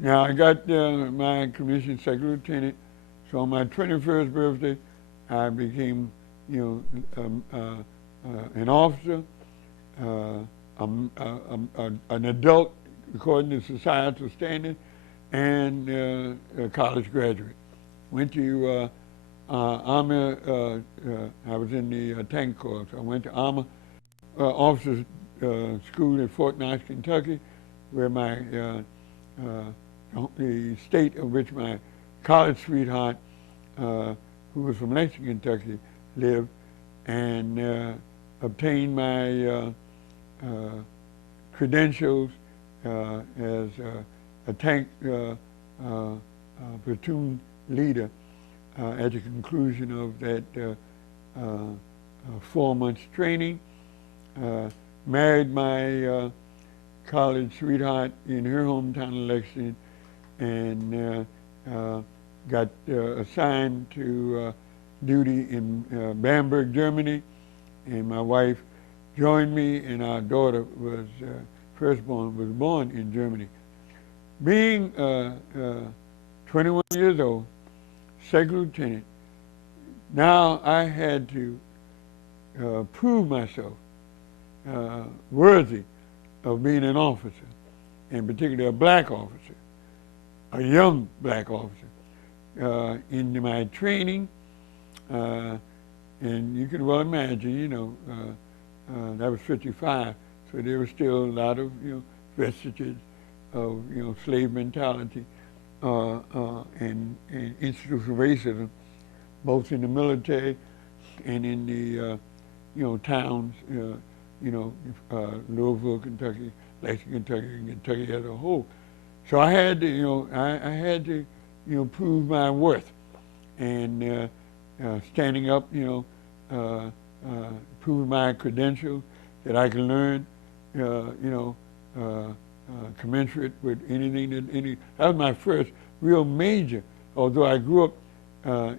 Now I got my commission second lieutenant. So on my 21st birthday, I became, an officer, an adult according to societal standard, and a college graduate. Went to Army. I was in the tank corps. So I went to Army Officers School in Fort Knox, Kentucky, where the state of which my college sweetheart, who was from Lexington, Kentucky, lived, and obtained my credentials as a tank platoon leader at the conclusion of that 4 months training. Married my college sweetheart in her hometown of Lexington, and got assigned to duty in Bamberg, Germany, and my wife joined me, and our daughter was firstborn was born in Germany. Being 21 years old, second lieutenant, now I had to prove myself worthy of being an officer, and particularly a black officer, a young black officer. In my training, and you can well imagine, that was 55, so there was still a lot of, vestiges of, slave mentality and institutional racism, both in the military and in the, towns, Louisville, Kentucky, Lexington, Kentucky, and Kentucky as a whole. So I had to, I had to, prove my worth, and standing up, prove my credentials that I can learn, commensurate with anything that was my first real major. Although I grew up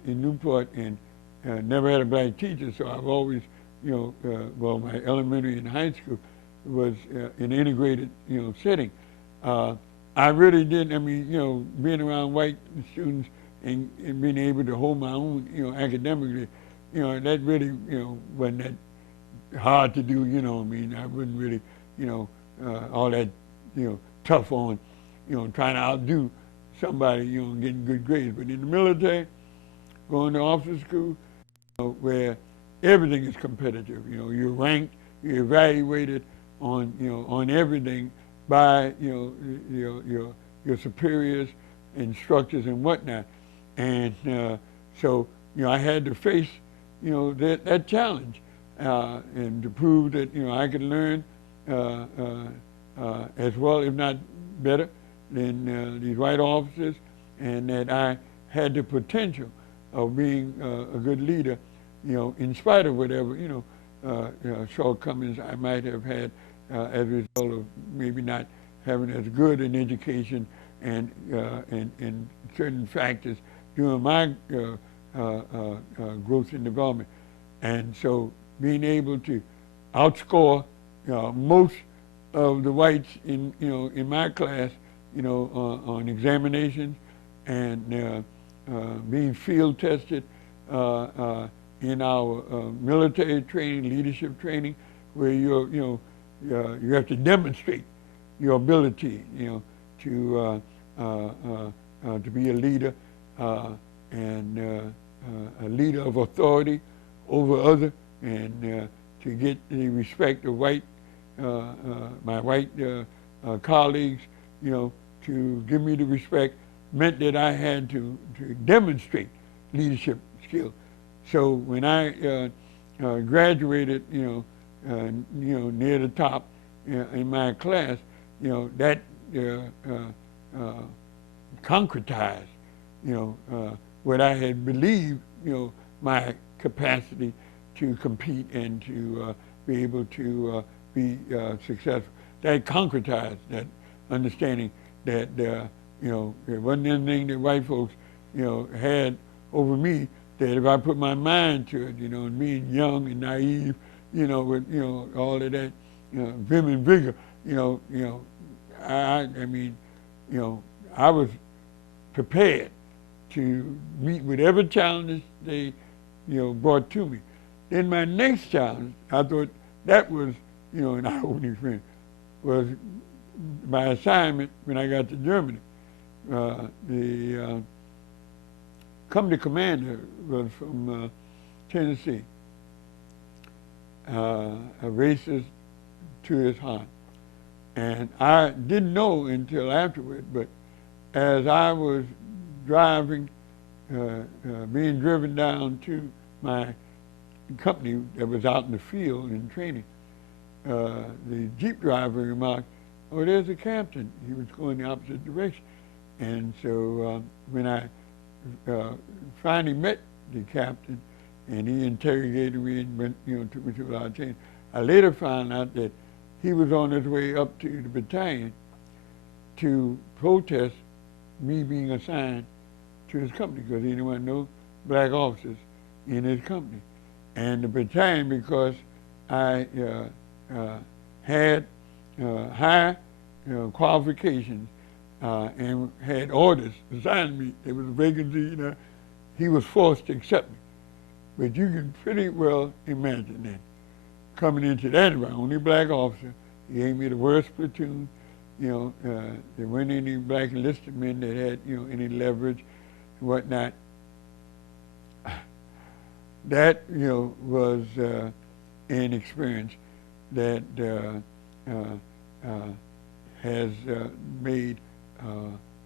in Newport and never had a black teacher, so I've always, my elementary and high school was an integrated, setting. I really didn't. I mean, being around white students and being able to hold my own, academically, that really, wasn't that hard to do. I mean, I wasn't really, all that, tough on, trying to outdo somebody, getting good grades. But in the military, going to officer school, where everything is competitive. You're ranked, you're evaluated on, on everything by, your superiors, instructors, and whatnot. And so, I had to face, that challenge, and to prove that, I could learn as well, if not better, than these white officers, and that I had the potential of being a good leader, in spite of whatever, shortcomings I might have had as a result of maybe not having as good an education and certain factors during my growth and development. And so being able to outscore most of the whites in my class, on examinations, and being field tested in our military training, leadership training, where you have to demonstrate your ability, to be a leader, and a leader of authority over others, and to get the respect of my white colleagues, to give me the respect, meant that I had to demonstrate leadership skills. So when I graduated, near the top in my class, that concretized, what I had believed, my capacity to compete and to be able to be successful. That concretized that understanding that, it wasn't anything that white folks, had over me, that if I put my mind to it, and being young and naive, with, all of that, vim and vigor, I mean, I was prepared to meet whatever challenges they, brought to me. Then my next challenge, I thought that was, an eye-opening experience, was my assignment when I got to Germany. The company commander was from Tennessee, a racist to his heart. And I didn't know until afterward, but as I was driving, being driven down to my company that was out in the field in training, the Jeep driver remarked, "Oh, there's a captain." He was going the opposite direction. And so when I finally met the captain, and he interrogated me and went, took me to a lot of change, I later found out that he was on his way up to the battalion to protest me being assigned to his company because he didn't want no black officers in his company. And the battalion, because I had high qualifications and had orders assigned me, there was a vacancy, he was forced to accept me. But you can pretty well imagine that. Coming into that environment, only black officer, he gave me the worst platoon. There weren't any black enlisted men that had, any leverage and whatnot. That, was an experience that has made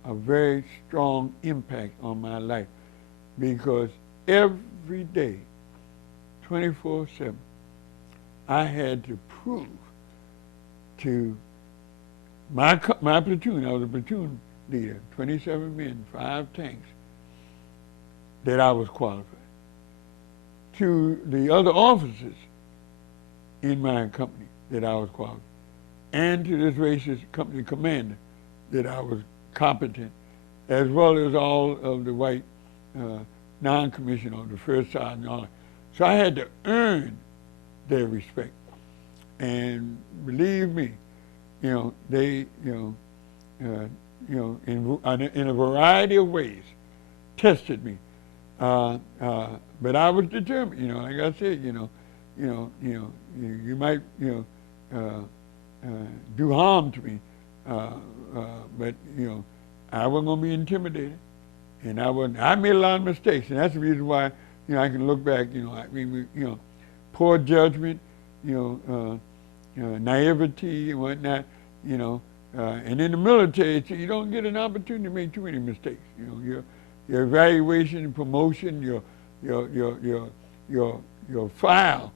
a very strong impact on my life, because every day, 24/7, I had to prove to my platoon, I was a platoon leader, 27 men, 5 tanks, that I was qualified. To the other officers in my company that I was qualified, and to this racist company commander that I was competent, as well as all of the white non-commissioned on the first side and all that. So I had to earn their respect. And believe me, they, in a variety of ways, tested me. But I was determined. Like I said, you might, do harm to me, but I wasn't going to be intimidated, and I made a lot of mistakes, and that's the reason why I can look back. Poor judgment, naivety and whatnot, and in the military, you don't get an opportunity to make too many mistakes. Your evaluation and promotion, your file,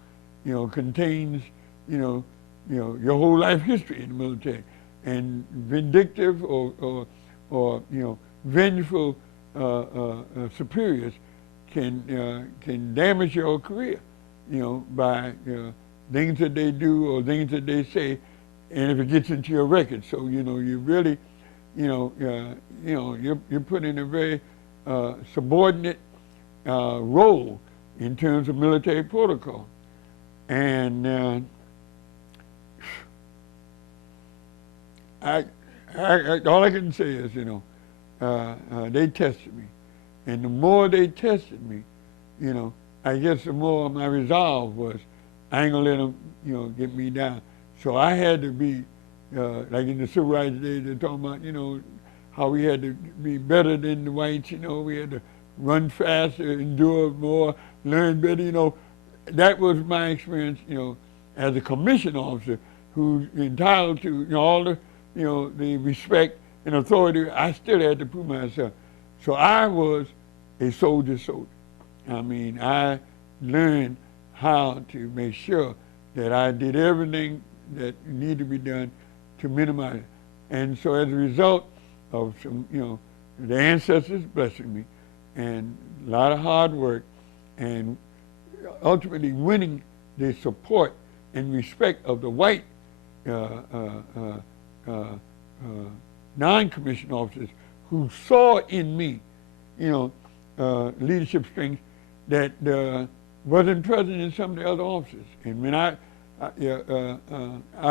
contains, your whole life history in the military, and vindictive or vengeful superiors can damage your career, by things that they do or things that they say, and if it gets into your record. So you really, you're put in a very subordinate role in terms of military protocol, and all I can say is, they tested me, and the more they tested me, I guess the more my resolve was, I ain't gonna let them, get me down. So I had to be, like in the civil rights days, they're talking about, how we had to be better than the whites, we had to run faster, endure more, learn better, That was my experience, as a commissioned officer who's entitled to all the, the respect and authority. I still had to prove myself. So I was a soldier's soldier. I mean, I learned how to make sure that I did everything that needed to be done to minimize it. And so as a result of some, the ancestors blessing me, and a lot of hard work, and ultimately winning the support and respect of the white non-commissioned officers who saw in me, leadership strengths that wasn't present in some of the other officers. And when I'll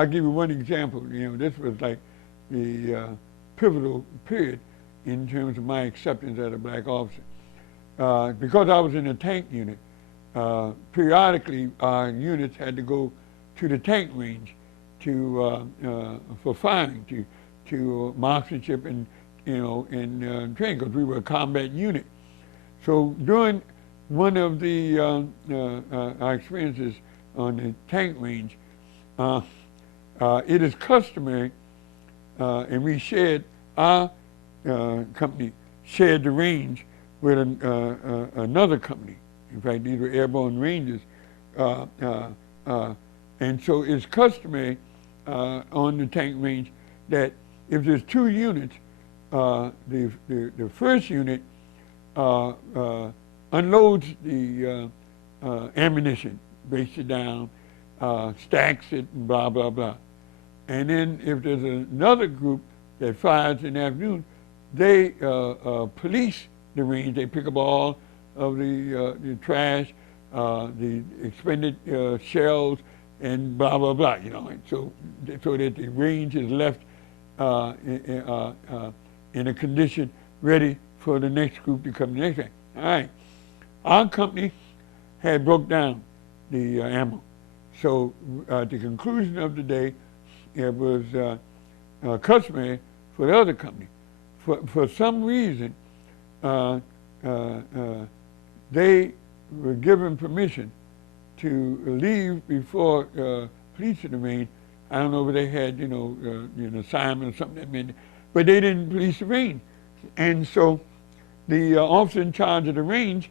give you one example. This was like the pivotal period in terms of my acceptance as a black officer. Because I was in the tank unit, periodically our units had to go to the tank range for firing, to marksmanship and training, because we were a combat unit. So during one of the our experiences on the tank range, it is customary, and we shared, our company shared the range with another company. In fact, these were airborne rangers. And so it's customary on the tank range that if there's 2 units, the first unit unloads the ammunition, breaks it down, stacks it, and blah, blah, blah. And then if there's another group that fires in the afternoon, they police the range. They pick up all of the trash, the expended shells, and blah, blah, blah, and so that the range is left in a condition ready for the next group to come the next day. All right. Our company had broke down the ammo. So at the conclusion of the day, it was customary for the other company. For some reason, they were given permission to leave before policing the range. I don't know if they had, an assignment or something that meant, but they didn't police the range. And so the officer in charge of the range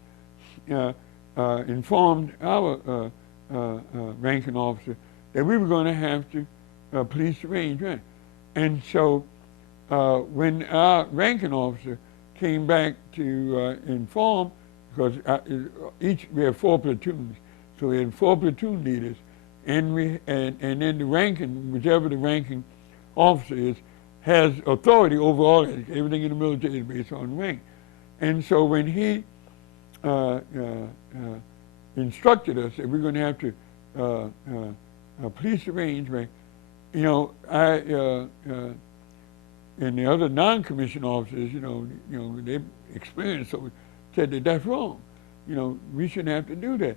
informed our ranking officer that we were going to have to police the range, right? And so when our ranking officer came back to inform, because we have 4 platoons, so we had 4 platoon leaders, and then the ranking, whichever the ranking officer is, has authority over all that. Everything in the military is based on rank. And so when he instructed us that we're going to have to police the range, right? And the other non-commissioned officers, they experienced, so said that that's wrong. We shouldn't have to do that,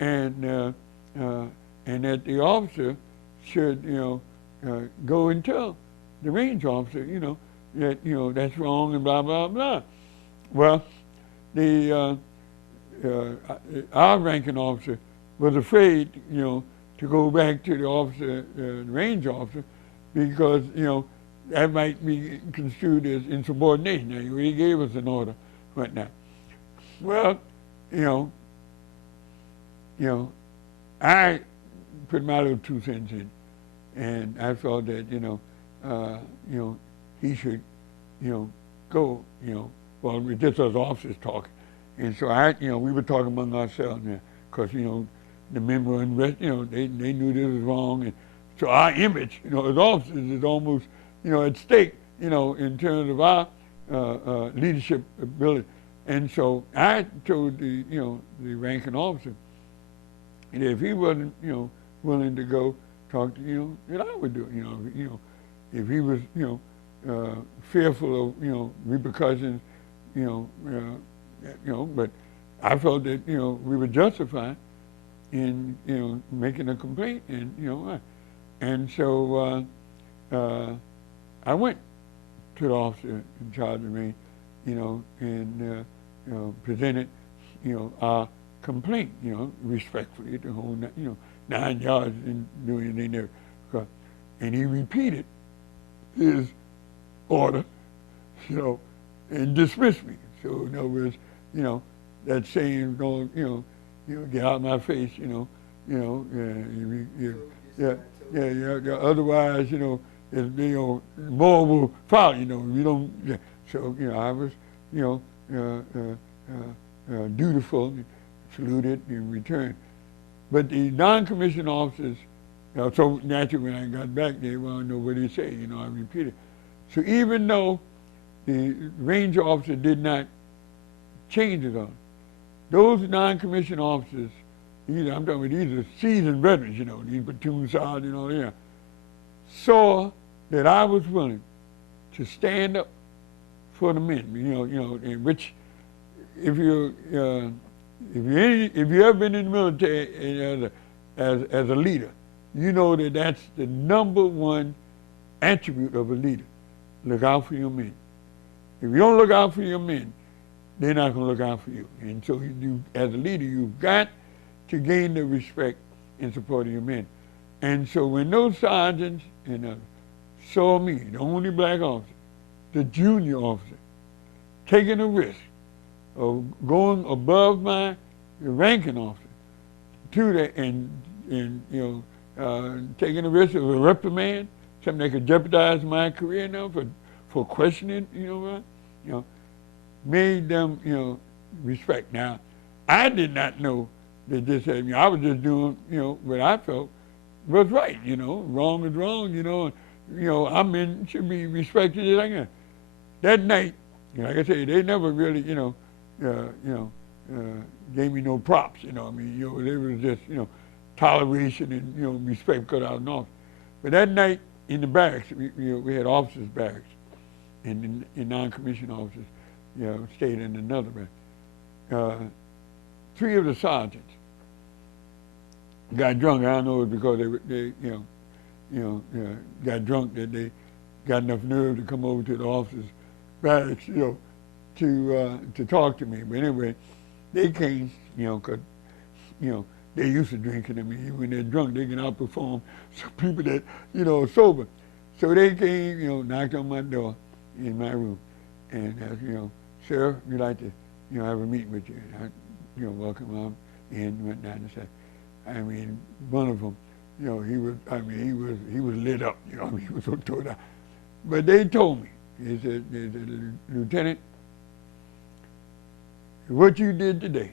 and that the officer should, go and tell the range officer, that that's wrong and blah blah blah. Well, our ranking officer was afraid, to go back to the officer, the range officer, because that might be construed as insubordination. Now, he gave us an order, whatnot. Well, I put my little 2 cents in, and I felt that he should go. Well, we just as officers talking, and so we were talking among ourselves now, because the men were in rest, they knew this was wrong, and so our image, as officers, is almost at stake, in terms of our leadership ability. And so I told the ranking officer that if he wasn't willing to go talk to that I would do it. If he was fearful of repercussions, but I felt that we were justified in making a complaint, and so I went to the officer in charge of me, and presented our complaint, respectfully, the whole 9 yards, didn't do anything there, and he repeated his order, and dismissed me. So in other words, that saying, don't, get out of my face, otherwise, it's, more will follow, you don't, so, I was, dutiful, saluted, and returned. But the non-commissioned officers, so naturally when I got back, they wanted to know what he said, I repeated. So even though the range officer did not change it all, those non-commissioned officers, I'm talking about these are seasoned veterans, these platoon sergeants, saw that I was willing to stand up for the men. In which if you ever been in the military as a leader, you know that that's the number one attribute of a leader. Look out for your men. If you don't look out for your men, they're not going to look out for you. And so you, as a leader, you've got to gain the respect and support of your men. And so when those sergeants and others saw me, the only black officer, the junior officer, taking a risk of going above my ranking officer to the, and taking a risk of a reprimand, something that could jeopardize my career now for questioning, made them, respect. Now, I did not know that this had, I was just doing, what I felt was right, wrong is wrong, our men should be respected as I can. That night, like I say, they never really, gave me no props, they was just, toleration and, respect because I was an officer. But that night in the barracks, we had officers' barracks, and non-commissioned officers, stayed in another barracks. 3 of the sergeants got drunk. I don't know it was because they got drunk that they got enough nerve to come over to the officers' barracks, to talk to me. But anyway, they came, because, they're used to drinking. I mean, when they're drunk, they can outperform some people that, are sober. So they came, knocked on my door in my room and asked, sir, we'd like to, have a meeting with you. And I, welcome them in, went down and said, I mean, one of them, he was lit up, he was so tore down. But they told me, they said, Lieutenant, what you did today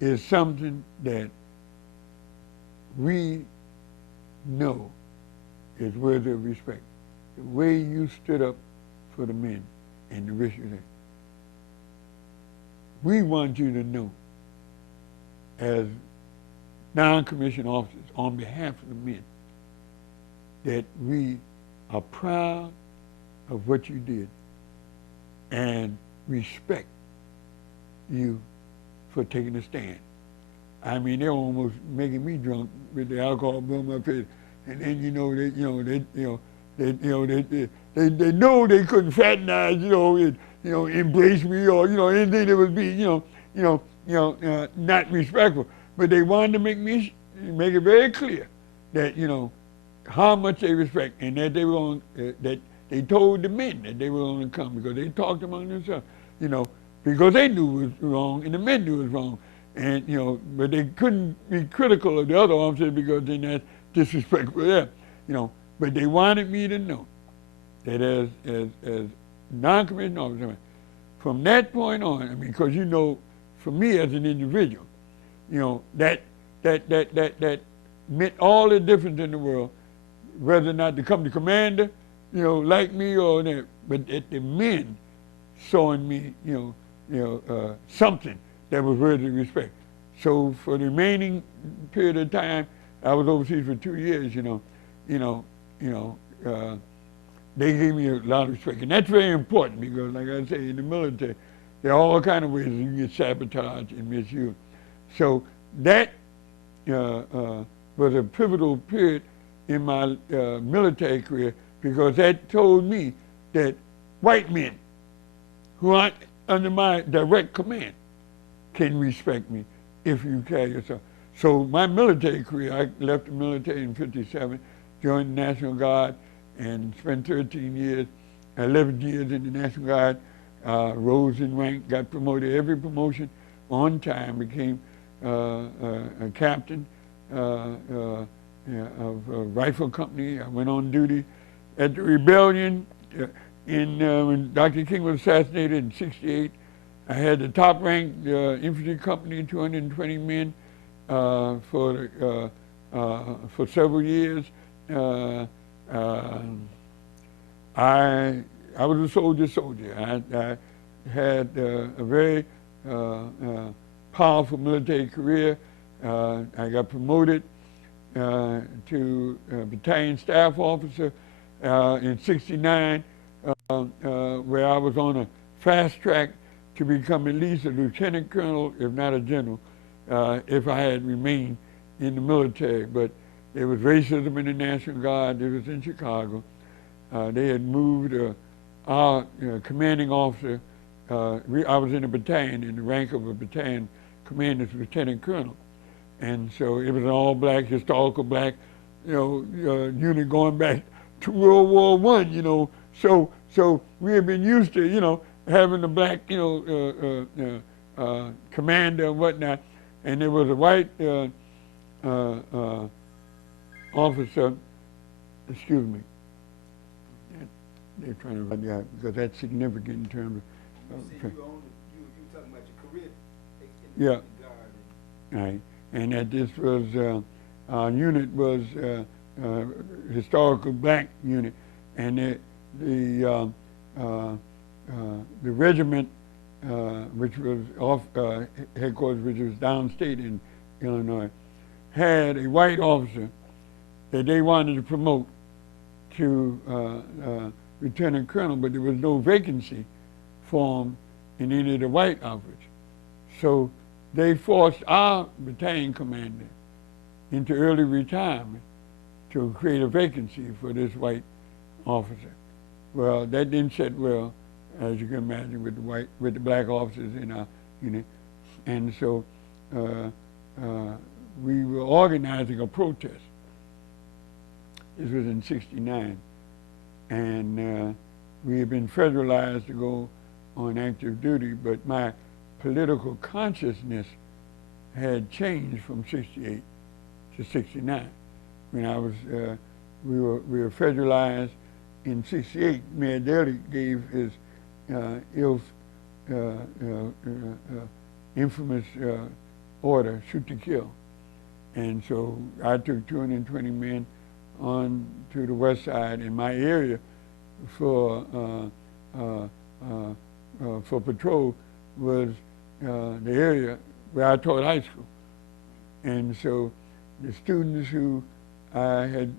is something that we know is worthy of respect. The way you stood up for the men and the risk you took. We want you to know, as non-commissioned officers, on behalf of the men, that we are proud of what you did and respect you for taking a stand. I mean, they're almost making me drunk with the alcohol blowing my face, and then they know they couldn't fraternize, and, embrace me or anything that would be not respectful. But they wanted to make it very clear that how much they respect, and that they were on that they told the men that they were going to come because they talked among themselves, because they knew it was wrong and the men knew it was wrong, and but they couldn't be critical of the other officers because then that's disrespectful to them, But they wanted me to know that as non-commissioned officer, from that point on, I mean, because for me as an individual, that meant all the difference in the world, whether or not to come to commander, like me or that, but that the men saw in me, something that was worthy of respect. So for the remaining period of time, I was overseas for 2 years, they gave me a lot of respect. And that's very important because, like I say, in the military, there are all kinds of ways you can get sabotaged and misused. So that was a pivotal period in my military career because that told me that white men who aren't under my direct command can respect me if you carry yourself. So my military career, I left the military in '57, joined the National Guard, and spent 13 years, 11 years in the National Guard, rose in rank, got promoted every promotion on time, became a captain of a rifle company. I went on duty at the rebellion when Dr. King was assassinated in '68. I had the top-ranked infantry company, 220 men, for several years. I was a soldier. I had a very powerful military career. I got promoted to battalion staff officer in '69, where I was on a fast track to become at least a lieutenant colonel, if not a general, if I had remained in the military. But there was racism in the National Guard. It was in Chicago. They had moved our commanding officer. I was in a battalion, in the rank of a battalion commander, lieutenant colonel. And so it was an all-black, historical black, unit going back to World War I, So we had been used to, having a black, commander and whatnot. And there was a white officer, excuse me. They're trying to run that because that's significant in terms of. You said you talking about your career in Yeah. the Guard. Right, and that this was our unit was historical black unit, and the regiment, which was off headquarters, which was downstate in Illinois, had a white officer that they wanted to promote to lieutenant colonel, but there was no vacancy formed in any of the white outfits. So they forced our battalion commander into early retirement to create a vacancy for this white officer. Well, that didn't sit well, as you can imagine, with the black officers in our unit. And so we were organizing a protest. This was in '69. And we had been federalized to go on active duty, but my political consciousness had changed from '68 to '69. When I was, we were federalized in '68. Mayor Daley gave his infamous order, shoot to kill. And so I took 220 men on to the west side in my area for patrol was the area where I taught high school. And so the students who I had,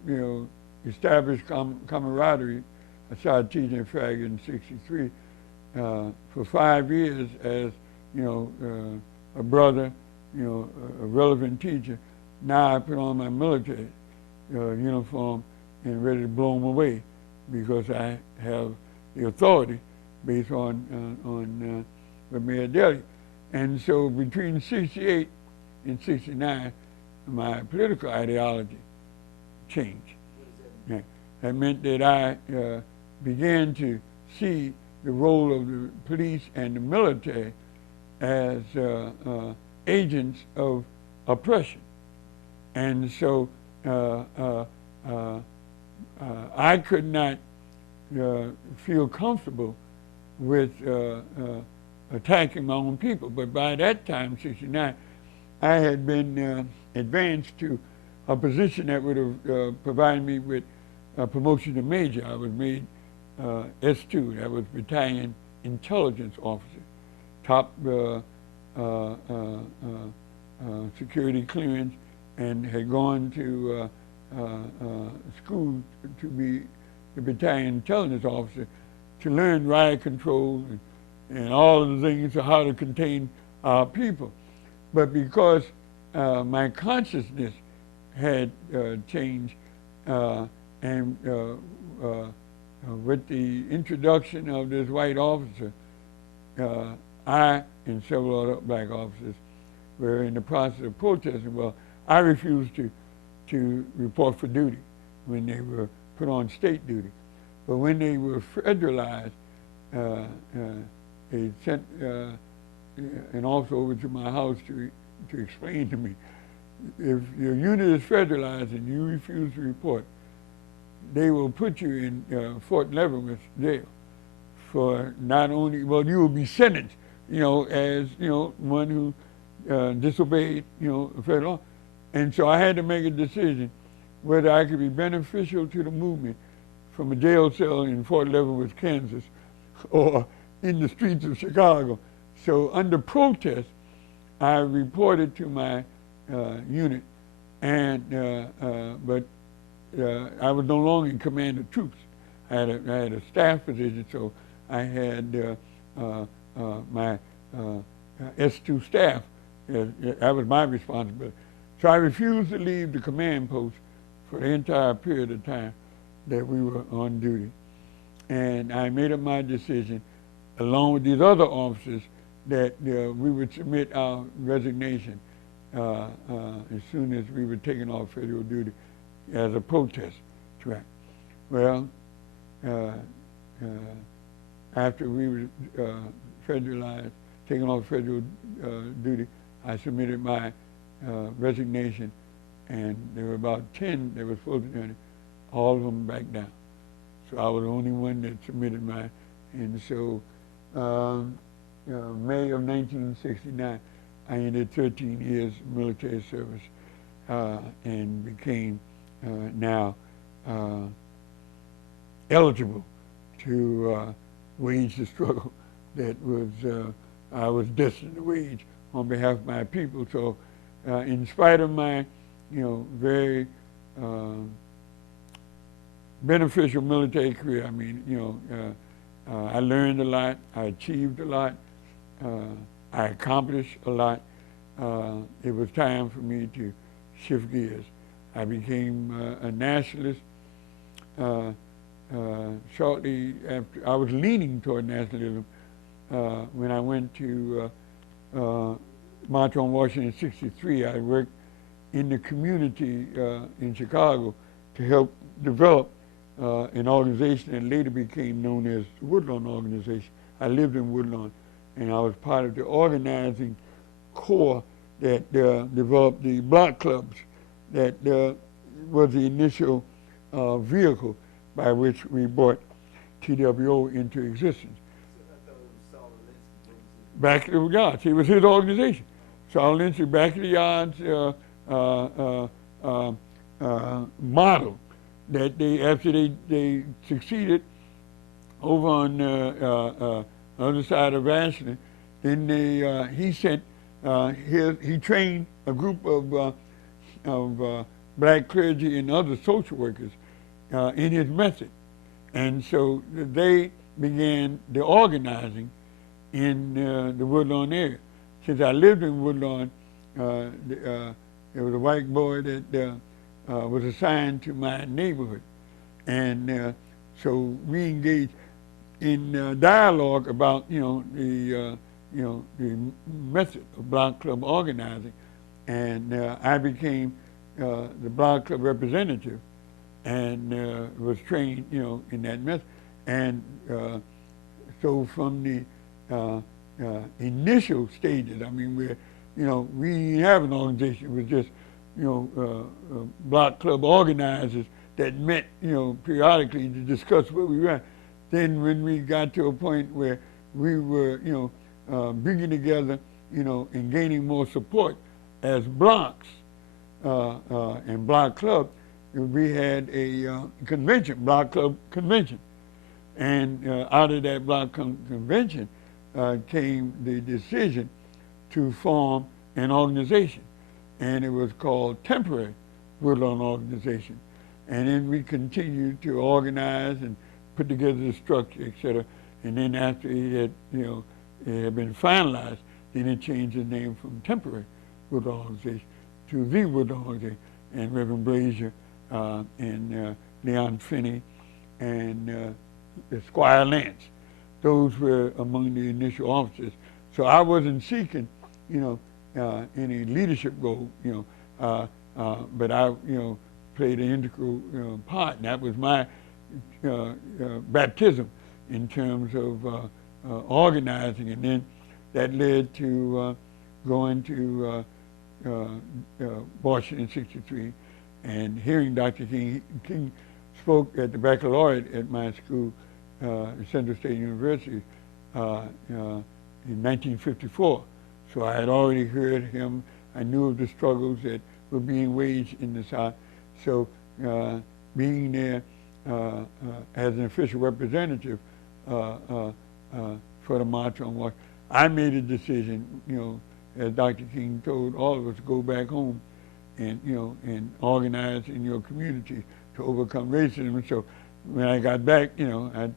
established camaraderie, I started teaching frag in '63 for 5 years as, a brother, a relevant teacher. Now I put on my military uniform and ready to blow them away because I have the authority based on what Mayor Daley. And so between '68 and '69, my political ideology changed. Yeah. That meant that I began to see the role of the police and the military as agents of oppression. And so I could not feel comfortable with attacking my own people. But by that time, '69, I had been advanced to a position that would have provided me with a promotion to major. I was made S2, that was Battalion Intelligence Officer, top security clearance, and had gone to school to be the Battalion Intelligence Officer to learn riot control and all of the things of how to contain our people. But because my consciousness had changed, and with the introduction of this white officer, I and several other black officers were in the process of protesting. Well, I refused to report for duty when they were put on state duty. But when they were federalized, they sent an officer over to my house to explain to me, if your unit is federalized and you refuse to report, they will put you in Fort Leavenworth jail for not only, well, you will be sentenced, as, one who disobeyed, federal law. And so I had to make a decision whether I could be beneficial to the movement from a jail cell in Fort Leavenworth, Kansas, or in the streets of Chicago. So under protest, I reported to my unit, and but I was no longer in command of troops. I had a staff position, so I had my S2 staff. That was my responsibility. So I refused to leave the command post for the entire period of time that we were on duty. And I made up my decision, along with these other officers, that we would submit our resignation as soon as we were taken off federal duty as a protest track. Well, after we were federalized, taken off federal duty, I submitted my resignation, and there were about 10 that were supposed to do it. All of them backed down. So I was the only one that submitted mine. And so May of 1969, I ended 13 years military service and became now eligible to wage the struggle that was I was destined to wage on behalf of my people. So in spite of my, very beneficial military career, I mean, I learned a lot, I achieved a lot, I accomplished a lot. It was time for me to shift gears. I became a nationalist. Shortly after, I was leaning toward nationalism when I went to March on Washington in '63. I worked in the community in Chicago to help develop an organization that later became known as the Woodlawn Organization. I lived in Woodlawn, and I was part of the organizing core that developed the block clubs that was the initial vehicle by which we brought TWO into existence. Back of the yards. It was his organization. Saul Lynch, back of the yards model that they, after they succeeded over on the other side of Ashland, then he sent he trained a group of black clergy and other social workers in his method, and so they began the organizing in the Woodlawn area. Since I lived in Woodlawn, there was a white boy that was assigned to my neighborhood, and so we engaged in dialogue about the method of block club organizing, and I became the block club representative, and was trained in that method, and so from the initial stages, I mean, we didn't have an organization. It was just block club organizers that met periodically to discuss what we were. Then when we got to a point where we were bringing together and gaining more support as blocks and block club, we had a convention, block club convention, and out of that block convention came the decision to form an organization, and it was called Temporary Woodlawn Organization. And then we continued to organize and put together the structure, et cetera. And then after it had been finalized, then it changed the name from Temporary Woodlawn Organization to the Woodlawn Organization. And Reverend Brazier and Leon Finney and Squire Lance, those were among the initial officers. So I wasn't seeking, any leadership role, but I, played an integral part, and that was my baptism in terms of organizing, and then that led to going to Washington in '63 and hearing Dr. King. King spoke at the baccalaureate at my school, Central State University, in 1954. So I had already heard him. I knew of the struggles that were being waged in the South. So being there as an official representative for the March on Washington, I made a decision, as Dr. King told all of us, to go back home and, and organize in your community to overcome racism. And so when I got back, I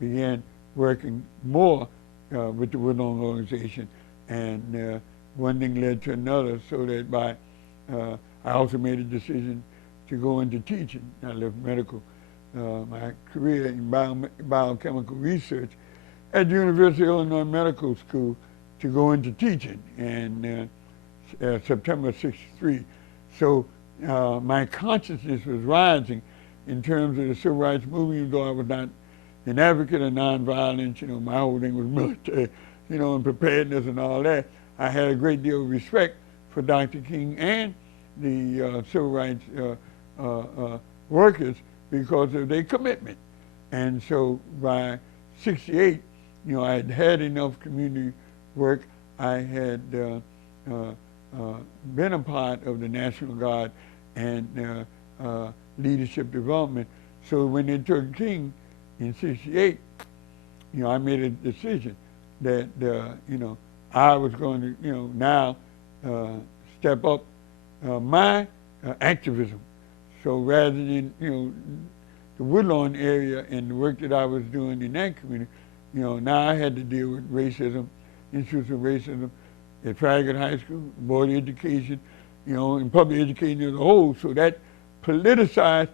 began working more with the Woodlawn organization, and one thing led to another, so that I also made a decision to go into teaching. I left my career in biochemical research at the University of Illinois Medical School to go into teaching in September '63. So my consciousness was rising in terms of the civil rights movement, though I was not an advocate of nonviolence. My whole thing was military, and preparedness and all that. I had a great deal of respect for Dr. King and the civil rights workers because of their commitment. And so by '68, I had had enough community work. I had been a part of the National Guard and leadership development. So when they took King in '68, I made a decision that I was going to now step up my activism. So rather than the Woodlawn area and the work that I was doing in that community, now I had to deal with racism, issues of racism at Farragut High School, board education, and public education as a whole. So that politicized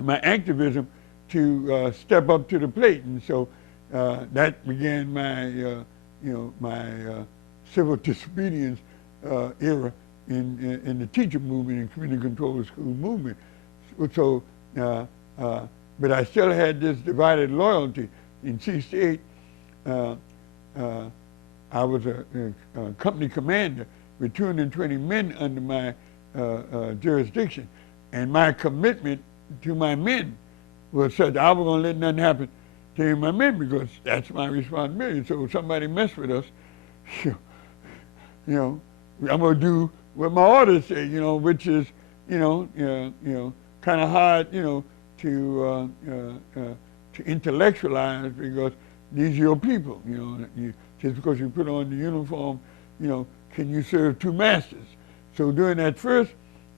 my activism to step up to the plate, and so that began my my civil disobedience era in the teacher movement and community control of school movement. So, but I still had this divided loyalty. In '68, I was a company commander with 220 men under my jurisdiction, and my commitment to my men was such I was going to let nothing happen to my men because that's my responsibility. So if somebody messed with us, I'm going to do what my orders say, which is, kind of hard, to intellectualize because these are your people, just because you put on the uniform, can you serve two masters? So during that first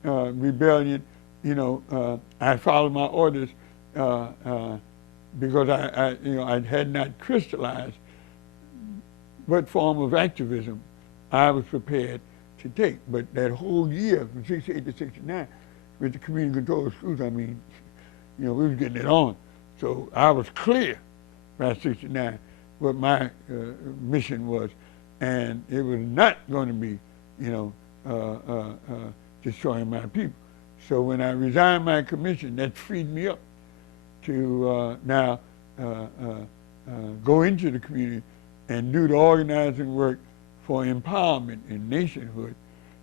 rebellion, I followed my orders because I had not crystallized what form of activism I was prepared to take. But that whole year, from '68 to '69, with the community control of schools, we was getting it on. So I was clear by '69 what my mission was, and it was not going to be, destroying my people. So when I resigned my commission, that freed me up to now go into the community and do the organizing work for empowerment and nationhood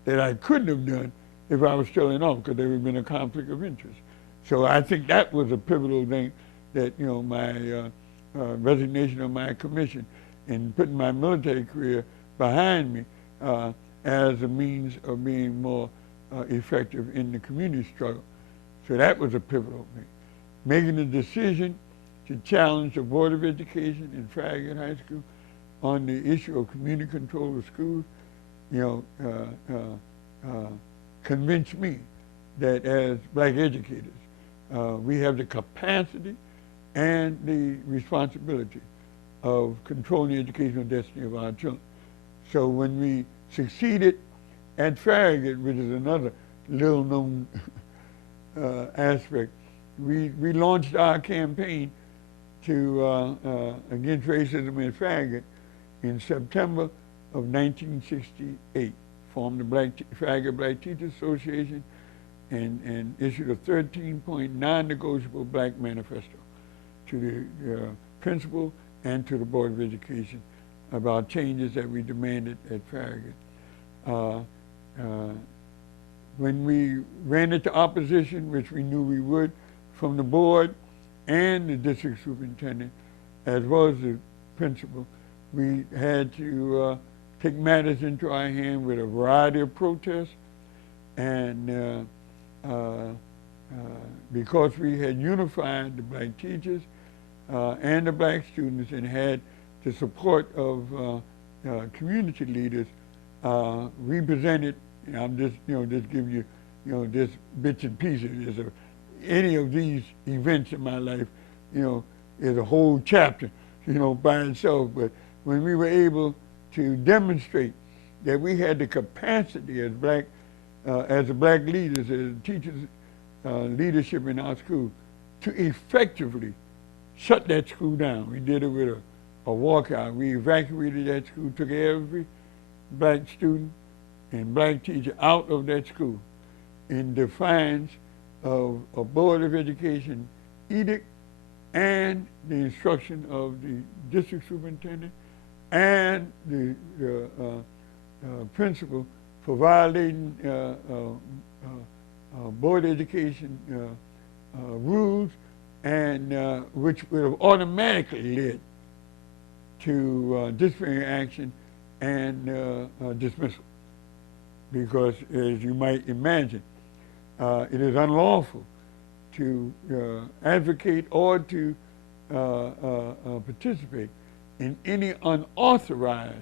that I couldn't have done if I was still in office, because there would have been a conflict of interest. So I think that was a pivotal thing that, my resignation of my commission and putting my military career behind me as a means of being more effective in the community struggle. So that was a pivotal thing. Making the decision to challenge the Board of Education in Farragut High School on the issue of community control of schools, convinced me that as black educators, we have the capacity and the responsibility of controlling the educational destiny of our children. So when we succeeded at Farragut, which is another little-known aspect, we launched our campaign to against racism in Farragut in September of 1968. Formed the Farragut Black Teachers Association and issued a 13-point non-negotiable black manifesto to the principal and to the Board of Education about changes that we demanded at Farragut. When we ran into opposition, which we knew we would, from the board and the district superintendent, as well as the principal, we had to take matters into our hand with a variety of protests. And because we had unified the black teachers and the black students and had the support of community leaders, we presented, and I'm just, just giving you, just bits and pieces. There's a any of these events in my life, is a whole chapter, by itself. But when we were able to demonstrate that we had the capacity as the black leaders, as teachers, leadership in our school, to effectively shut that school down. We did it with a walkout. We evacuated that school, took every black student and black teacher out of that school in defiance of a Board of Education edict and the instruction of the district superintendent and the principal for violating Board of Education rules, and which would have automatically led to disciplinary action and dismissal. Because, as you might imagine, it is unlawful to advocate or to participate in any unauthorized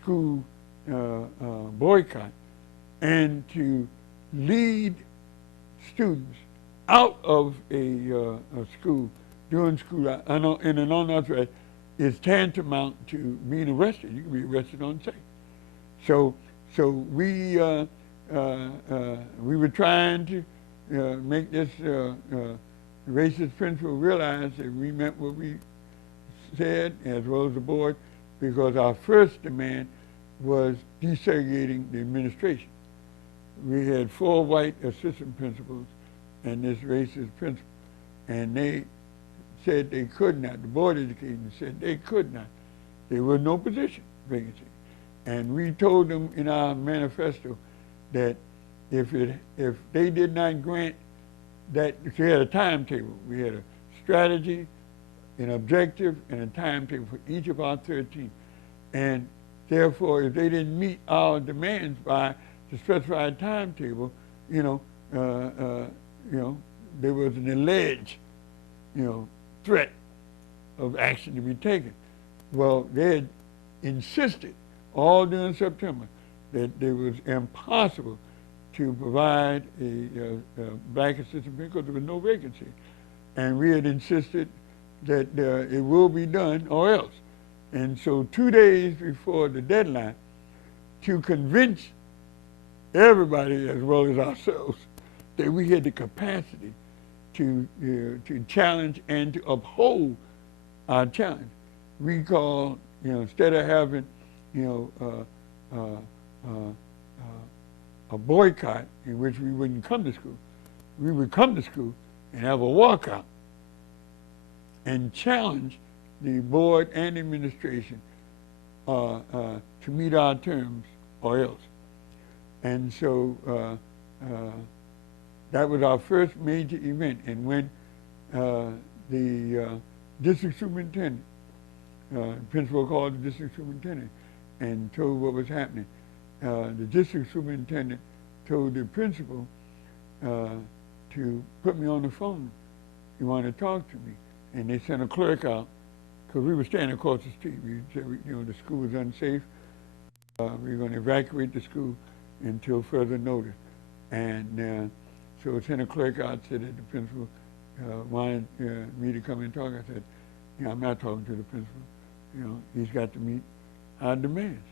school boycott and to lead students out of a school during school in an unauthorized is tantamount to being arrested. You can be arrested on sight. So we were trying to make this racist principle realize that we meant what we said, as well as the board, because our first demand was desegregating the administration. We had 4 white assistant principals and this racist principal, and they said they could not. The Board of Education said they could not. There was no position vacancy. And we told them in our manifesto that if they did not grant that, we had a timetable. We had a strategy, an objective, and a timetable for each of our 13. And therefore, if they didn't meet our demands by the specified timetable, there was an alleged, threat of action to be taken. Well, they had insisted all during September that it was impossible to provide a black assistant because there was no vacancy. And we had insisted that it will be done or else. And so 2 days before the deadline, to convince everybody as well as ourselves that we had the capacity to challenge and to uphold our challenge, we called, instead of having, a boycott in which we wouldn't come to school, we would come to school and have a walkout and challenge the board and administration to meet our terms or else. And so that was our first major event. And when the district superintendent, principal called the district superintendent and told what was happening, the district superintendent told the principal to put me on the phone. He wanted to talk to me. And they sent a clerk out, because we were standing across the street. We said, the school was unsafe. We were going to evacuate the school until further notice. And so I sent a clerk out, said that the principal wanted me to come and talk. I said, I'm not talking to the principal. He's got to meet our demands.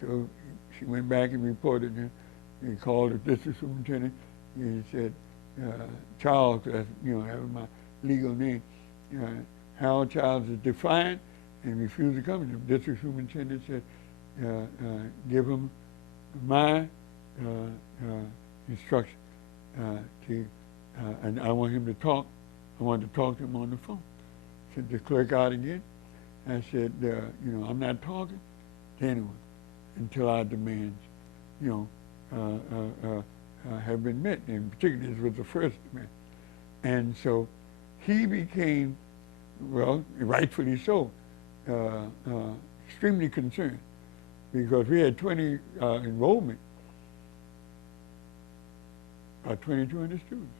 So she went back and reported him. He called the district superintendent. He said, Charles, that's, that was my legal name. Harold Charles is defiant and refused to come. The district superintendent said, give him my instruction and I want him to talk. I wanted to talk to him on the phone. Sent the clerk out again. I said, I'm not talking to anyone until our demands, have been met. And particularly this was the first demand. And so he became, well, rightfully so, extremely concerned because we had 20 enrollment, about 2,200 students,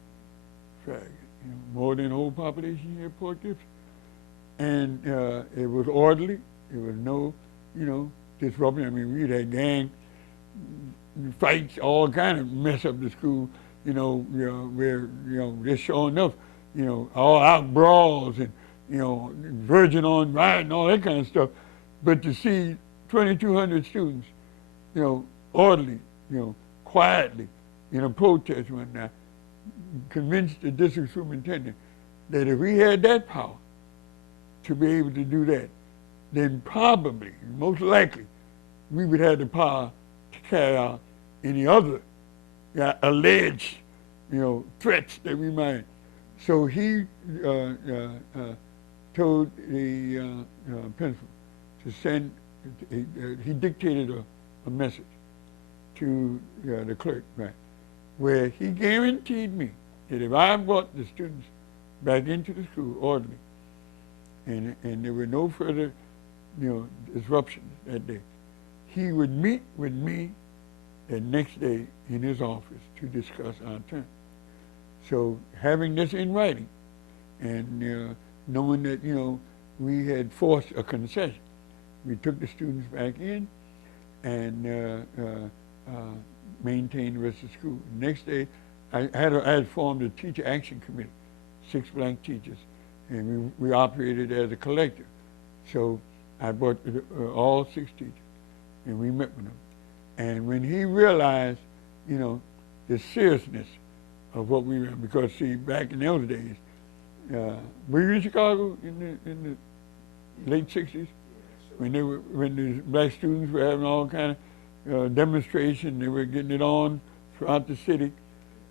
more than the whole population here at Port Gibson. And it was orderly. There was no, disruption. I mean, we had gang fights, all kind of mess up the school, where, they're showing up, all out brawls and, virgin on riot and all that kind of stuff. But to see 2,200 students, orderly, quietly, in a protest one night, convinced the district superintendent that if we had that power to be able to do that, then probably, most likely, we would have the power to carry out any other alleged, threats that we might. So he told the principal to send, he dictated a message to the clerk, right, where he guaranteed me that if I brought the students back into the school orderly, and there were no further, disruptions that day, he would meet with me the next day in his office to discuss our terms. So having this in writing, and knowing that we had forced a concession, we took the students back in and maintained the rest of the school. The next day, I had formed a teacher action committee, 6 black teachers, and we operated as a collective. So I brought all 6 teachers, and we met with them. And when he realized, the seriousness of what we were, because see, back in those days, were you in Chicago in the late 60s? When the black students were having all kind of demonstration, they were getting it on throughout the city.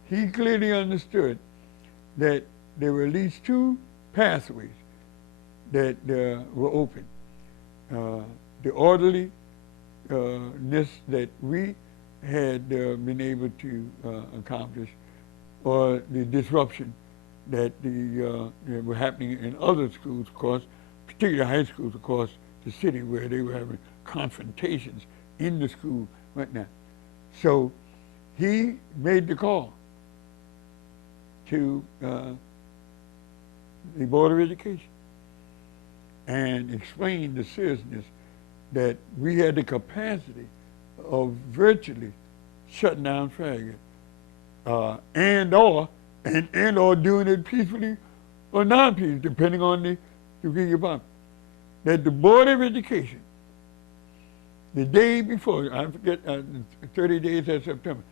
He clearly understood that there were at least 2 pathways that were open. The orderliness that we had been able to accomplish, or the disruption that were happening in other schools, of course, particularly high schools across the city, where they were having confrontations in the school, whatnot. So he made the call to the Board of Education and explained the seriousness that we had the capacity of virtually shutting down Farragut, and or doing it peacefully or non-peacefully, depending on the degree of violence. That the Board of Education, the day before, I forget, 30 days of September,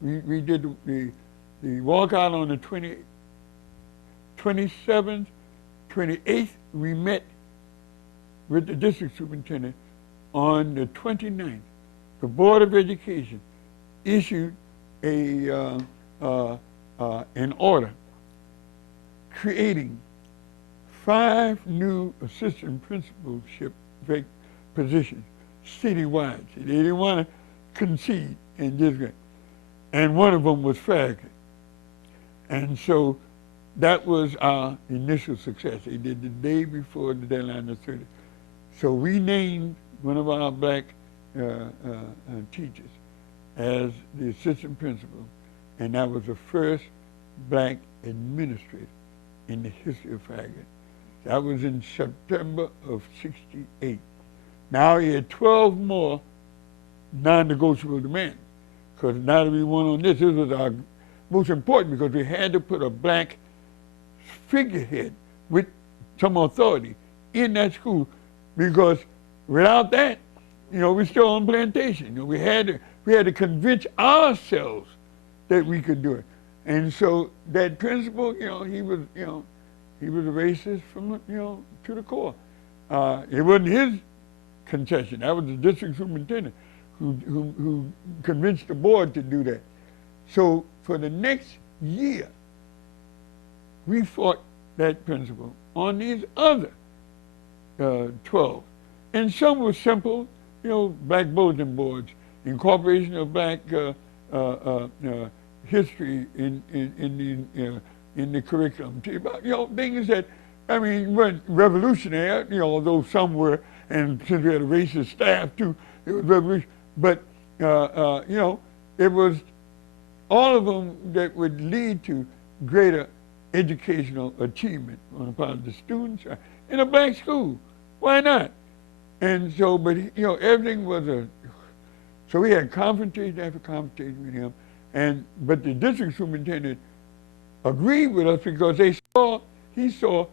we did the walkout on the 27th, 28th, we met with the district superintendent. On the 29th, the Board of Education issued an order creating 5 new assistant principalship positions citywide. See, they didn't want to concede and just get. And one of them was Farragut. And so that was our initial success. They did the day before the deadline of 30. So we named one of our black teachers as the assistant principal, and that was the first black administrator in the history of Farragut. That was in September of '68. Now he had 12 more non-negotiable demands, because now that we went on this was our most important, because we had to put a black figurehead with some authority in that school, because without that, we're still on plantation. We had to convince ourselves that we could do it. And so that principal, he was a racist from to the core. It wasn't his concession. That was the district superintendent who convinced the board to do that. So for the next year, we fought that principle on these other 12. And some were simple, black bulletin boards, incorporation of black history in the curriculum. Things that, weren't revolutionary, although some were, and since we had a racist staff too, it was revolutionary. But, it was all of them that would lead to greater educational achievement on the part of the students in a black school. Why not? And so, but everything was so we had confrontation after confrontation with him, But the district superintendent agreed with us because he saw,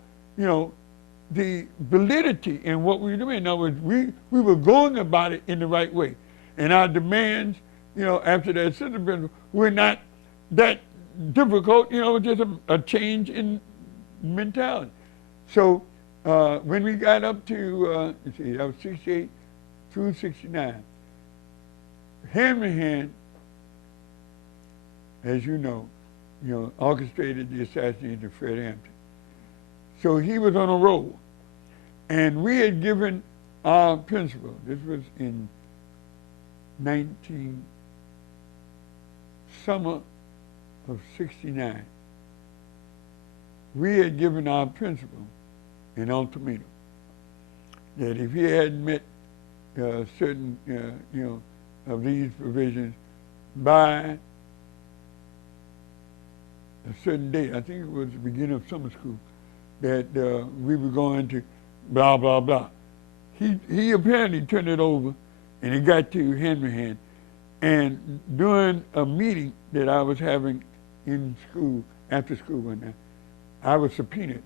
the validity in what we were doing. In other words, we were going about it in the right way. And our demands, after that assistant principal, were not that difficult, just a change in mentality. So when we got up to, that was 68 through 69, Hanrahan, as you know, orchestrated the assassination of Fred Hampton. So he was on a roll. And we had given our principal, this was in summer of 69, we had given our principal an ultimatum that if he hadn't met certain, of these provisions by a certain date, I think it was the beginning of summer school, that we were going to blah, blah, blah. He apparently turned it over, and it got to Hanrahan. And during a meeting that I was having in school, after school one night, I was subpoenaed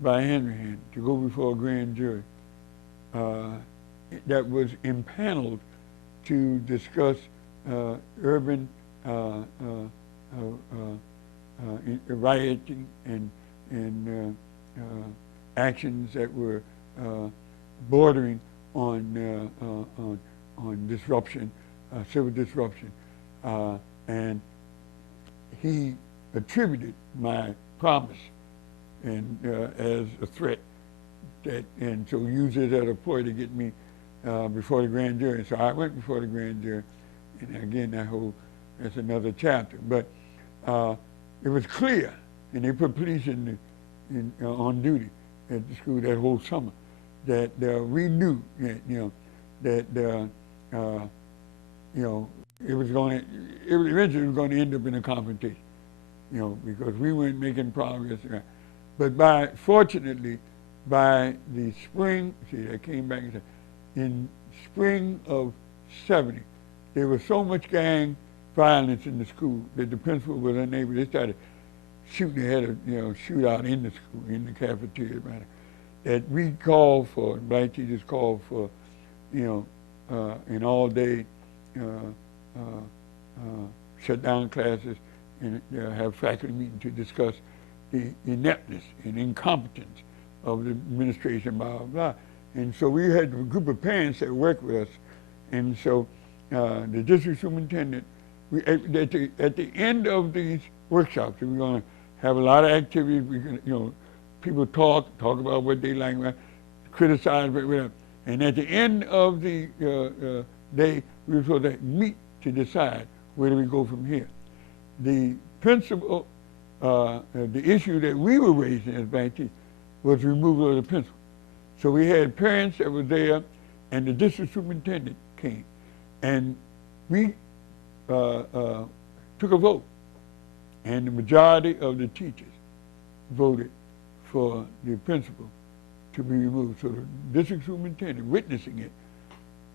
by Hanrahan to go before a grand jury that was impaneled to discuss urban rioting and actions that were bordering on disruption, civil disruption, and he attributed my promise and as a threat, and so used it as a ploy to get me before the grand jury. So I went before the grand jury, and again that's another chapter. But it was clear, and they put police on duty at the school that whole summer, that we knew that it was eventually going to end up in a confrontation, because we weren't making progress. But fortunately, by the spring, I came back and said, in spring of 70, there was so much gang violence in the school that the principal was unable. They started shooting. They had a shootout in the school, in the cafeteria, that we called for, black teachers called for, an all-day shut down classes and have faculty meeting to discuss the ineptness and incompetence of the administration, blah, blah, blah. And so we had a group of parents that worked with us. And so the district superintendent, at the end of these workshops, we're going to have a lot of activities. We're going people talk about what they like, criticize, whatever. And at the end of the day, we were supposed to meet to decide where do we go from here. The principal, the issue that we were raising as black teachers was removal of the principal. So we had parents that were there, and the district superintendent came. And we took a vote, and the majority of the teachers voted for the principal to be removed. So the district superintendent, witnessing it,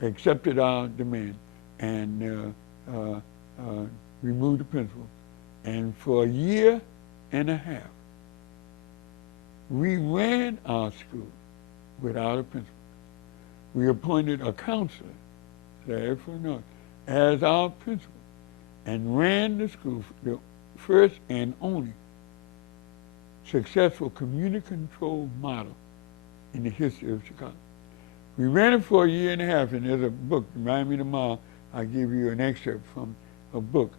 accepted our demand and removed the principal. And for a year and a half, we ran our school without a principal. We appointed a counselor, as our principal, and ran the school, the first and only successful community control model in the history of Chicago. We ran it for a year and a half, and there's a book, remind me tomorrow, I'll give you an excerpt from a book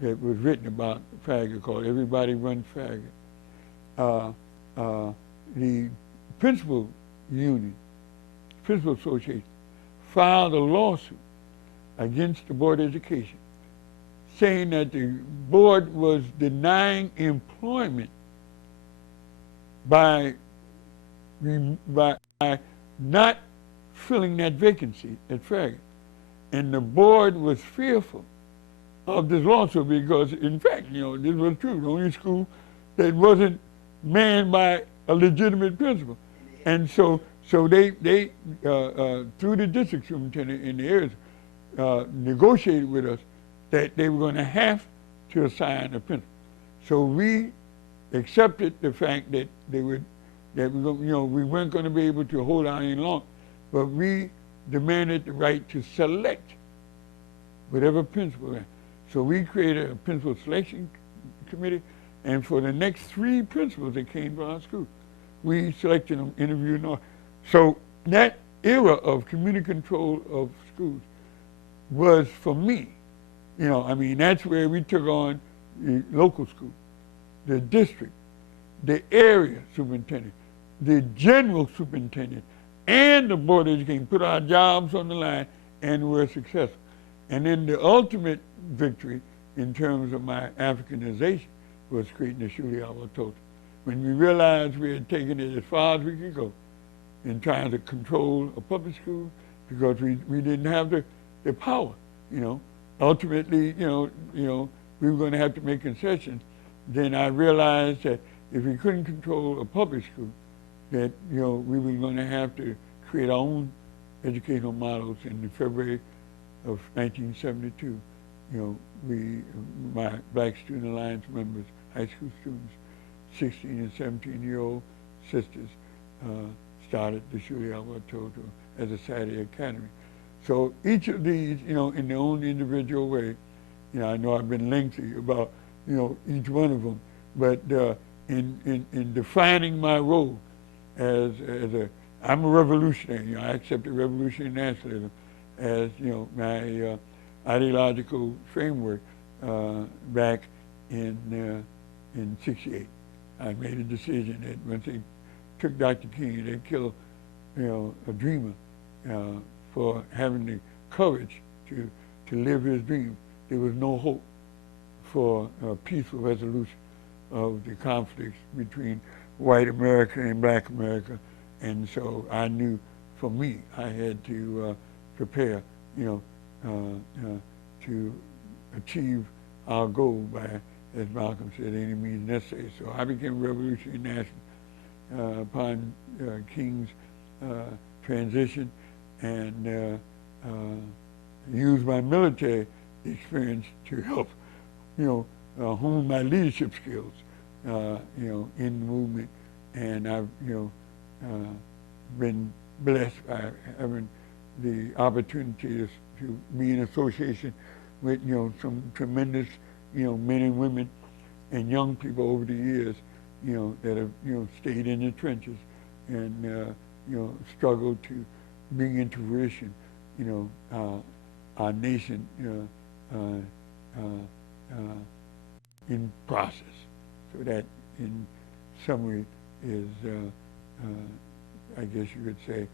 that was written about Farragut called Everybody Run Farragut. The principal union, principal association, filed a lawsuit against the Board of Education, saying that the board was denying employment by not filling that vacancy at Farragut. And the board was fearful of this lawsuit because, in fact, this was true. The only school that wasn't manned by a legitimate principal. And so they through the district superintendent in the areas, negotiated with us that they were going to have to assign a principal. So we accepted the fact that we weren't going to be able to hold out any longer, but we demanded the right to select whatever principal. So we created a principal selection committee, and for the next 3 principals that came to our school, we selected them, interviewed them. So that era of community control of schools was, for me, that's where we took on the local school, the district, the area superintendent, the general superintendent, and the board of education, put our jobs on the line and were successful. And then the ultimate victory in terms of my Africanization was creating the Shule Awatoto. When we realized we had taken it as far as we could go in trying to control a public school, because we didn't have the power, Ultimately, we were going to have to make concessions. Then I realized that if we couldn't control a public school, that, we were going to have to create our own educational models. In February of 1972, my Black Student Alliance members, high school students, 16 and 17-year-old sisters, started the Shule Awatoto as a Saturday academy. So each of these, in their own individual way, I know I've been lengthy about, each one of them, but in defining my role I'm a revolutionary. I accepted revolutionary nationalism as, my ideological framework back in '68. I made a decision that once they took Dr. King, they killed, a dreamer for having the courage to live his dream. There was no hope for a peaceful resolution of the conflicts between white America and black America. And so I knew, for me, I had to prepare, to achieve our goal by, as Malcolm said, any means necessary. So I became a revolutionary national upon King's transition, and used my military experience to help, hone my leadership skills, in the movement. And I've, been blessed by having the opportunity to be in association with, some tremendous, men and women and young people over the years, that have, stayed in the trenches and, struggled to bring into fruition, our nation in process. So that, in summary, is, I guess you could say,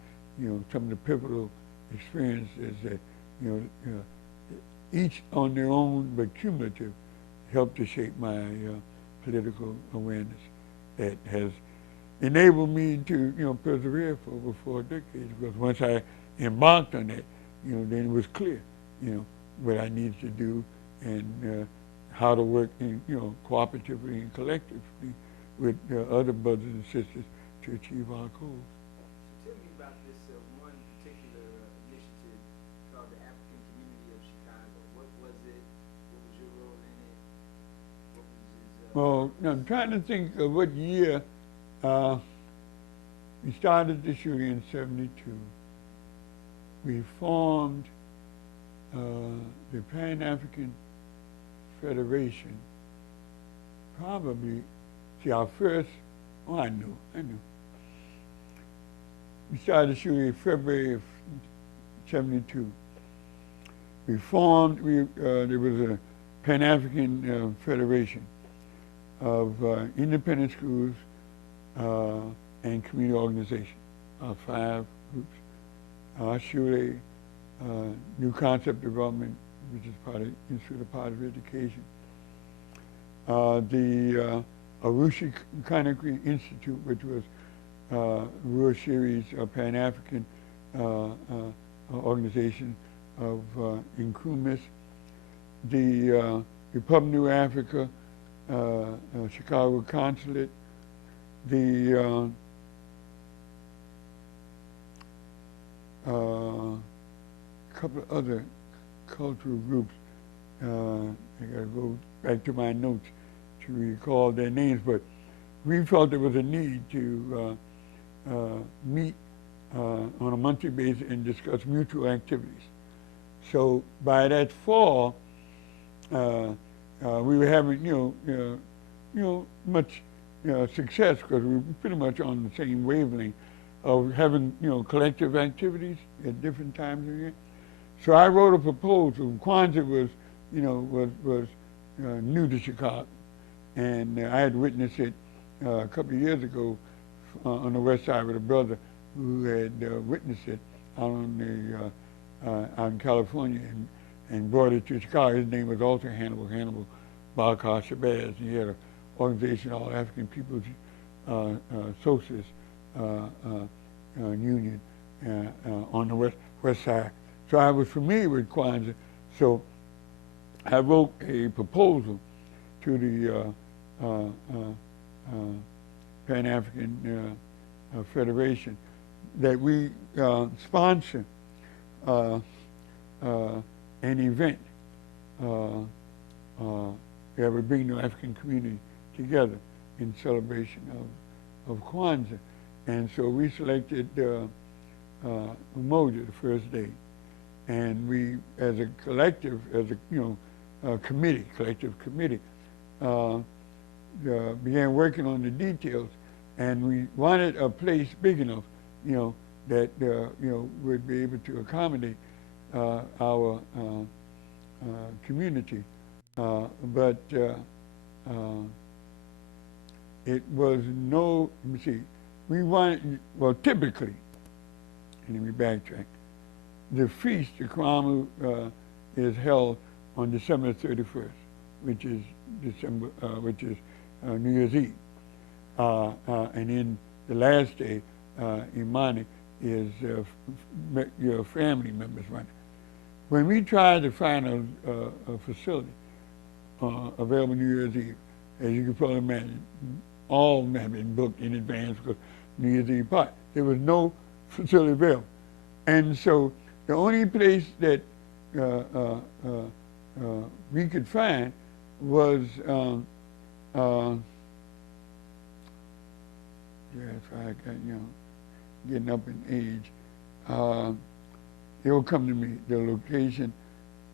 some of the pivotal experiences that, each on their own but cumulative, helped to shape my political awareness that has enabled me to, persevere for over 4 decades. Because once I embarked on that, then it was clear, what I needed to do and how to work in, cooperatively and collectively with other brothers and sisters to achieve our goals. So tell me about this one particular initiative called the African Community of Chicago. What was it? What was your role in it? What was his, Well, I'm trying to think of what year we started this year in '72. We formed the Pan-African Federation. Probably, our first, I knew. We started shooting in February of '72. We formed, there was a Pan-African Federation of independent schools and community organizations, 5 groups. Shule, New Concept Development, which is part of Institute of Positive Education. The Arusha Conakry Institute, which was Ruhr series Pan-African organization of Nkrumah. The Republic of Africa, Chicago Consulate. The couple of other cultural groups I got to go back to my notes to recall their names, but we felt there was a need to meet on a monthly basis and discuss mutual activities. So by that fall, we were having, much success because we were pretty much on the same wavelength of having, collective activities at different times of the year. So I wrote a proposal. Kwanzaa was new to Chicago, and I had witnessed it a couple of years ago on the west side with a brother who had witnessed it out out in California and brought it to Chicago. His name was also Hannibal Barkar Shabazz. He had an organization, All African People's Socialist Union on the west side. So I was familiar with Kwanzaa. So I wrote a proposal to the Pan-African Federation that we sponsor an event that would bring the African community together in celebration of Kwanzaa. And so we selected Umoja the first day. And we, as a collective, as a collective committee, began working on the details. And we wanted a place big enough, that, would be able to accommodate our community. But it was no, let me see, we wanted, well, typically, and let me backtrack, the feast, the Karamu, is held on December 31st, which is New Year's Eve. And then the last day, Imani, is your family members running. When we tried to find a facility available New Year's Eve, as you can probably imagine, all of them had been booked in advance because New Year's Eve party. There was no facility available. And so the only place that we could find was, I got, getting up in age. It will come to me, the location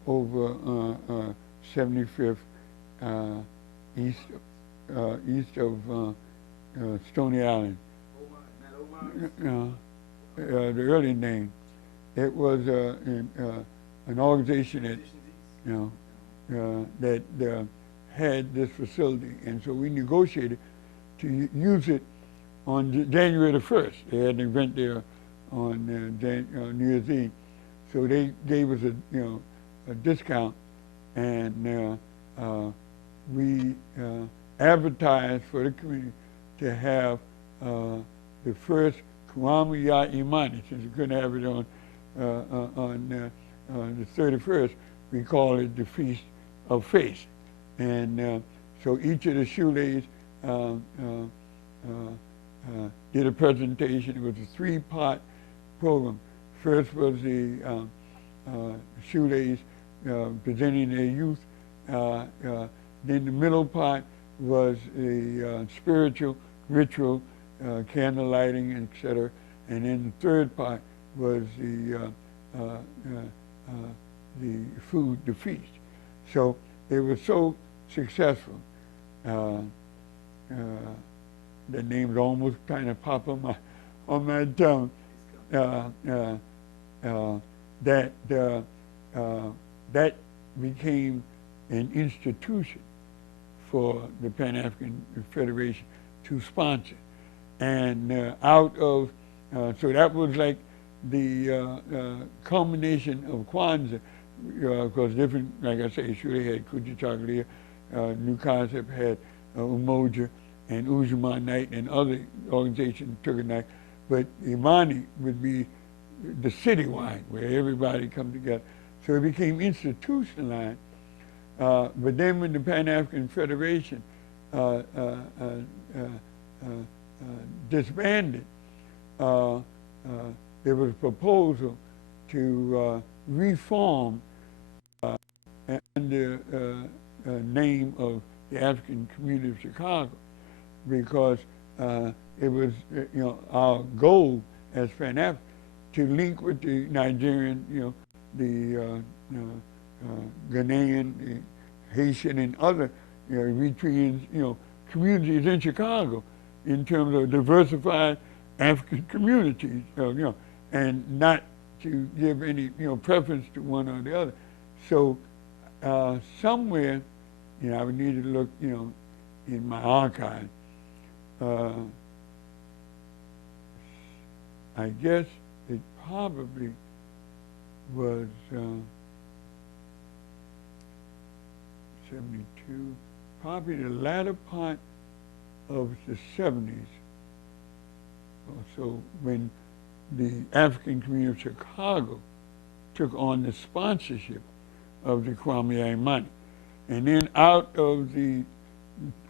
over 75th east of Stony Island. The early name. It was an organization that that had this facility, and so we negotiated to use it on January the 1st. They had an event there on New Year's Eve, so they gave us a discount, and we advertised for the community to have the first Karamu Ya Imani, since we couldn't have it on the 31st, we call it the Feast of Faith. And so each of the shoelays did a presentation. It was a three-part program. First was the shoelays presenting their youth. Then the middle part was a spiritual ritual, candle lighting, etc. And then the third part was the food, the feast. So it was so successful. The names almost kind of pop on my tongue. That became an institution for the Pan-African Federation to sponsor. And out of, so that was like the culmination of Kwanzaa, because different, like I say, Shule had Kuji Chakalia, New Concept had Umoja and Ujamaa Night, and other organizations took a night. But Imani would be the citywide, where everybody come together. So it became institutionalized. But then when the Pan-African Federation disbanded, there was a proposal to reform under name of the African Community of Chicago, because it was, our goal as Pan-African to link with the Nigerian, the Ghanaian, the Haitian, and other, Eritrean, communities in Chicago, in terms of diversified African communities, and not to give any, preference to one or the other. So somewhere, I would need to look, in my archive. I guess it probably was 72, probably the latter part of the 70s. So when the African Community of Chicago took on the sponsorship of the Kwame money. And then out of the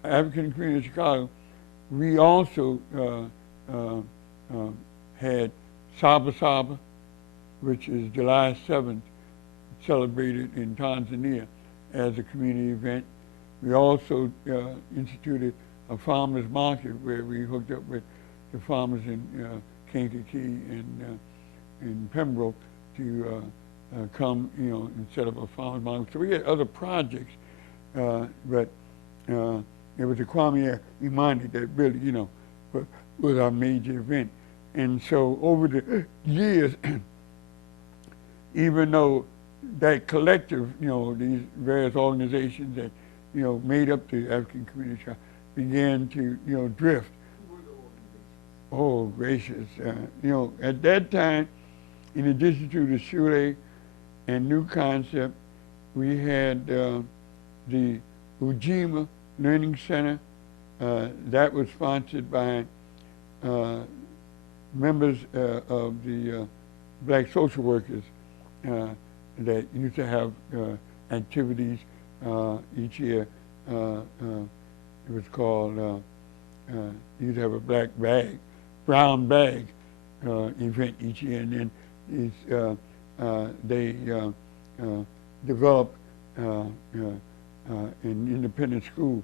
African Community of Chicago, we also had Saba Saba, which is July 7th, celebrated in Tanzania as a community event. We also instituted a farmers market where we hooked up with the farmers in Kankakee and in Pembroke to come, and set up a farmers market. So we had other projects, but it was the Kwame Imani that really, was our major event. And so over the years, even though that collective, these various organizations that, made up the African community began to, drift. Who were the organizations? Oh, gracious. At that time, in addition to the Shule and New Concept, we had the Ujima Learning Center. That was sponsored by members of the black social workers that used to have activities each year. It was called, used to have a brown bag event each year, and then they developed an independent school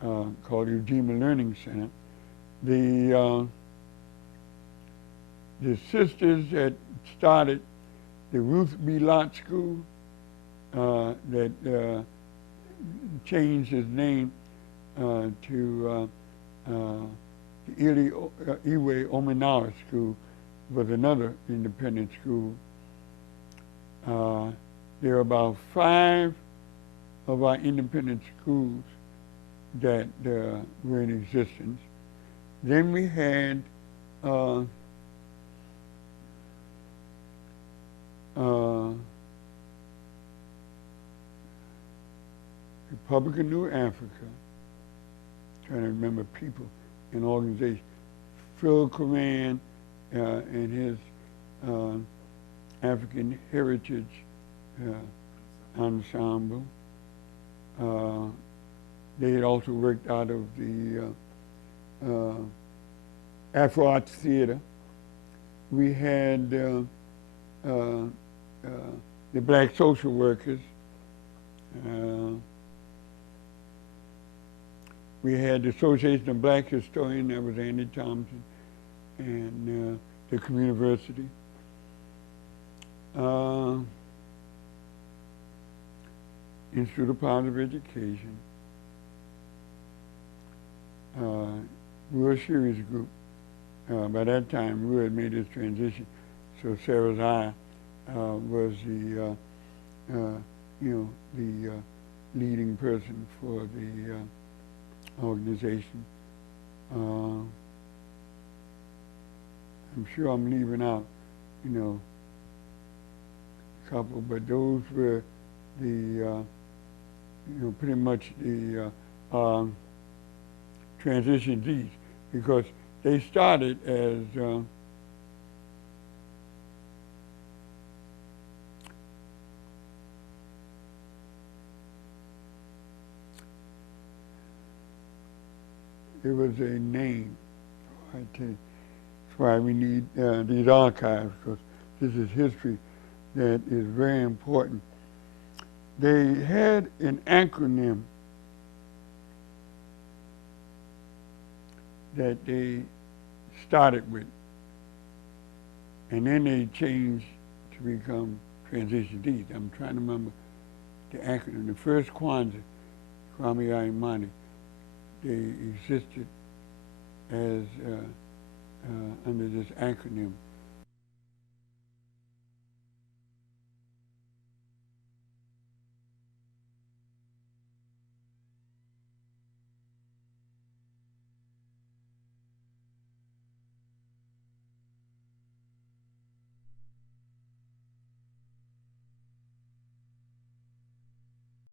called Ujima Learning Center. The sisters that started the Ruth B. Lott School, that changed its name to the Iwe Omenara School, was another independent school. There are about 5 of our independent schools that were in existence. Then we had Republic of New Africa, trying to remember people and organizations, Phil Coran and his African Heritage Ensemble. They had also worked out of the Afro Arts Theater. We had the Black Social Workers. We had the Association of Black Historians, that was Andy Thompson, and the Community. Institute of Positive Education. World Series Group. By that time, we had made this transition, so Sarah's Eye was the, the leading person for the organization. I'm sure I'm leaving out, a couple, but those were the, pretty much the transitionees, because they started as it was a name. I tell you, that's why we need these archives, because this is history that is very important. they had an acronym that they started with, and then they changed to become Transition Deeds. I'm trying to remember the acronym. The first Kwanzaa, Kwame Imani, they existed as under this acronym.